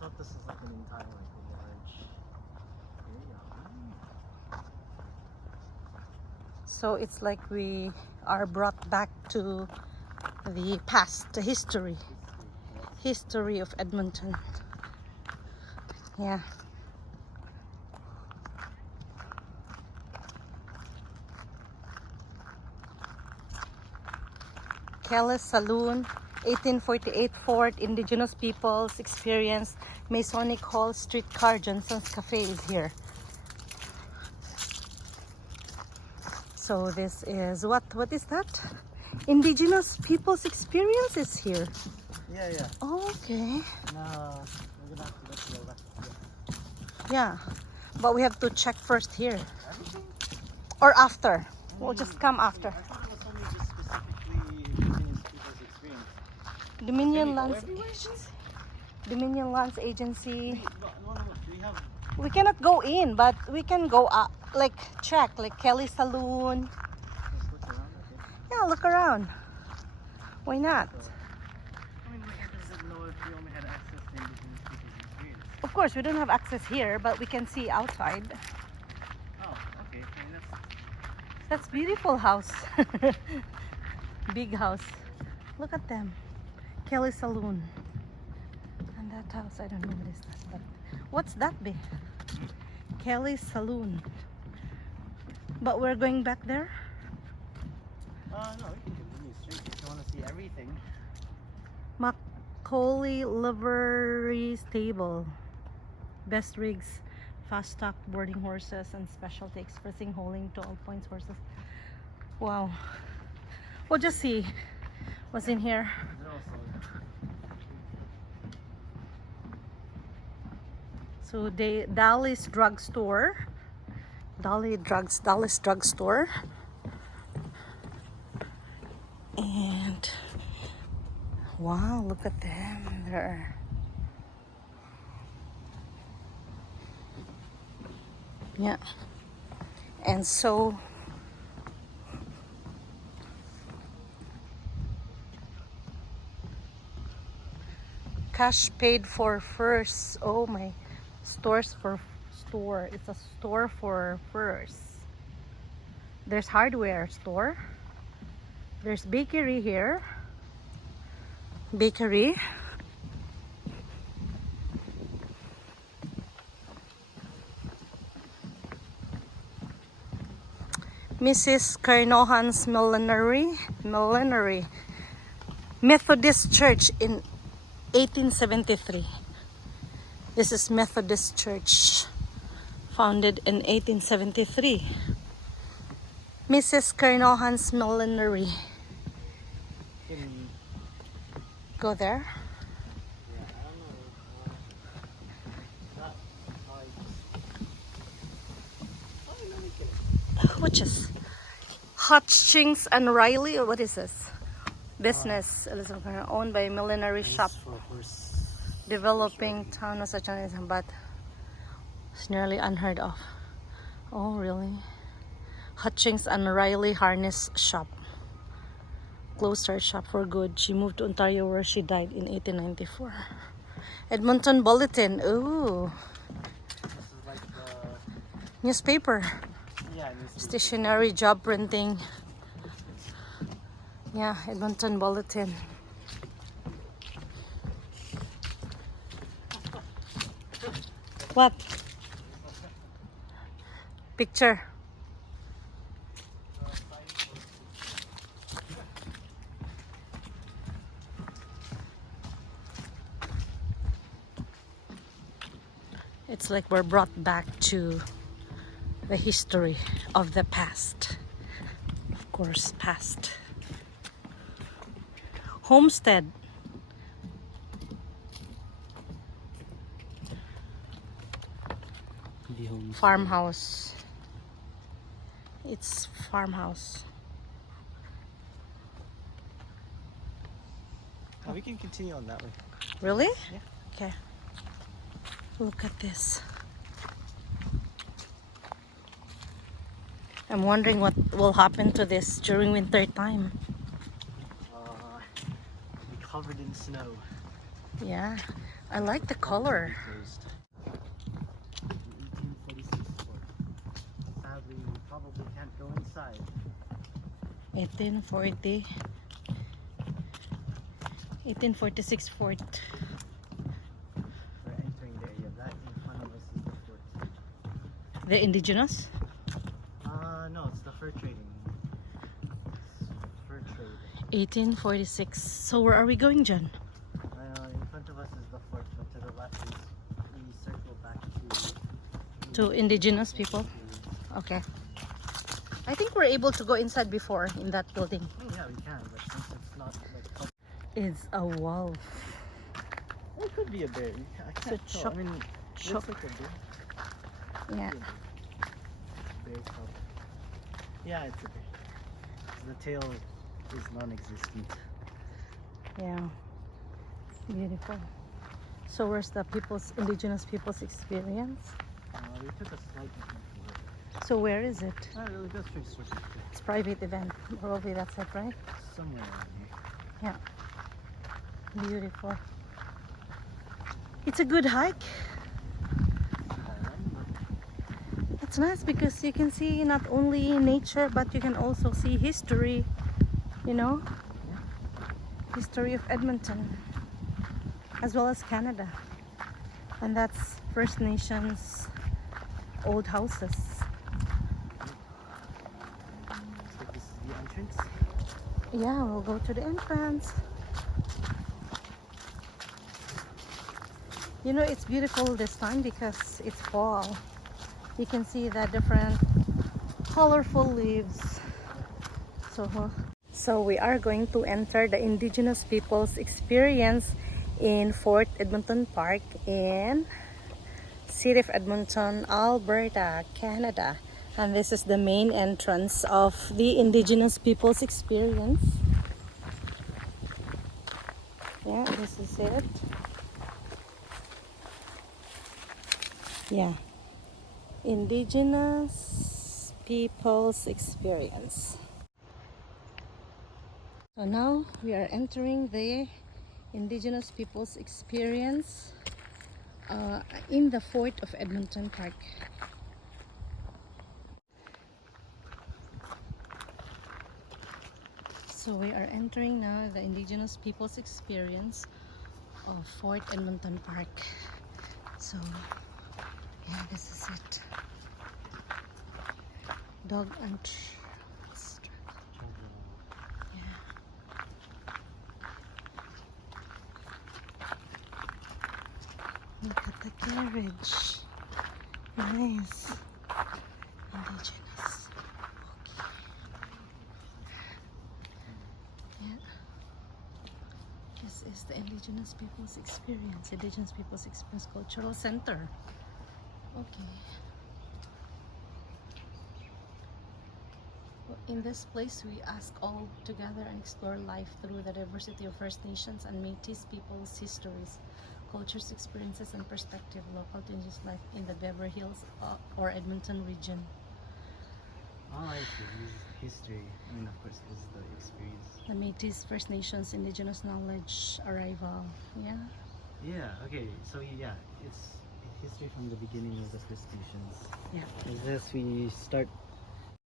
thought this is like an entire like large area. So it's like we are brought back to the past, the history of Edmonton. Yeah. Kelly's Saloon, 1848 Fort, Indigenous peoples experienced Masonic Hall, streetcar, Johnson's Cafe is here. So this is what is that? Indigenous peoples experience is here. Yeah. Oh, okay. No, we're gonna have to go to the left. Yeah, but we have to check first here. Everything? Or after. We'll just come after. I thought it was only just specifically Indigenous people's experience. Dominion Can we go Lands everywhere? Agency. Dominion Lands Agency. No. We have. We cannot go in, but we can go up, like check, like Kelly Saloon. Let's look around. Okay. Yeah, look around. Why not? I mean, I doesn't know if we only had access to Indigenous people's experience. Of course, we don't have access here, but we can see outside. Oh, okay. I mean, That's beautiful house. Big house. Look at them. Kelly Saloon. And that house, I don't know what is that. But what's that be? Kelly Saloon. But we're going back there? no, we can continue straight if you want to see everything. Macaulay Livery Stable. Best rigs, fast stock boarding horses, and specialty expressing holding to all points horses. Wow. We'll just see what's in here. They're also. So Dallas Drugstore. Dallas Drugstore. And wow, look at them. They're yeah. And so cash paid for first. Oh my, stores for store. It's a store for first. There's hardware store. There's bakery here. Bakery. Mrs. Carnohan's Millinery Methodist Church in 1873. This is Methodist Church, founded in 1873. Mrs. Carnohan's Millinery. Go there. Yeah, I don't know. Which is Hutchings and Riley, or what is this? Business, owned by Millinery Shop, developing town of Sachanism, but it's nearly unheard of. Oh, really? Hutchings and Riley Harness Shop closed her shop for good. She moved to Ontario where she died in 1894. Edmonton Bulletin. Ooh. This is like the Newspaper. Stationery, job printing. Yeah, Edmonton Bulletin. What? Picture. It's like we're brought back to the history of the past. Of course, past. Homestead. Farmhouse. It's farmhouse. Oh, we can continue on that way. Really? Yeah. Okay. Look at this. I'm wondering what will happen to this during winter time. Be covered in snow. Yeah, I like the color. Closed. 1846 fort. Sadly, we probably can't go inside. 1840. 1846 fort. We're entering the area. That in front of us is the fort. The indigenous? No, it's the fur trading. It's fur trade. 1846. So where are we going, John? In front of us is the fort, but to the left is we circle back To indigenous people? Okay. I think we're able to go inside before in that building. Yeah, we can, but since it's not like It's a wolf. it could be a bear. I can't It's a tell. I mean, it choc. looks like a bear. Yeah. Bear cub. Yeah, it's a bear. The tail is non-existent. Yeah. Beautiful. So where's the indigenous people's experience? We took a slight detour. So where is it? Not really, go straight. It's private event. Probably that's it, right? Somewhere around here. Yeah. Beautiful. It's a good hike. It's nice because you can see not only nature but you can also see history, you know, history of Edmonton as well as Canada. And that's First Nations old houses. So this is the entrance. Yeah, we'll go to the entrance. You know, it's beautiful this time because it's fall. You can see the different colorful leaves. So we are going to enter the indigenous people's experience in Fort Edmonton Park in City of Edmonton, Alberta, Canada. And this is the main entrance of the indigenous people's experience. Yeah, this is it. Yeah. Indigenous people's experience. So now we are entering the indigenous people's experience in the Fort of Edmonton Park. So we are entering now the indigenous people's experience of Fort Edmonton Park. So yeah, this is it. Dog and yeah. Look at the carriage. Nice. Indigenous. Okay. Yeah. This is the Indigenous People's Experience. Indigenous People's Experience Cultural Center. Okay. In this place, we ask all to gather and explore life through the diversity of First Nations and Métis people's histories, cultures, experiences, and perspective local to indigenous life in the Beverly Hills or Edmonton region. Oh, I see. This is history. I mean, of course, this is the experience. The Métis, First Nations, Indigenous knowledge, arrival. Yeah. Yeah. Okay. So yeah, it's history from the beginning of the First Nations. Yeah. Is this we start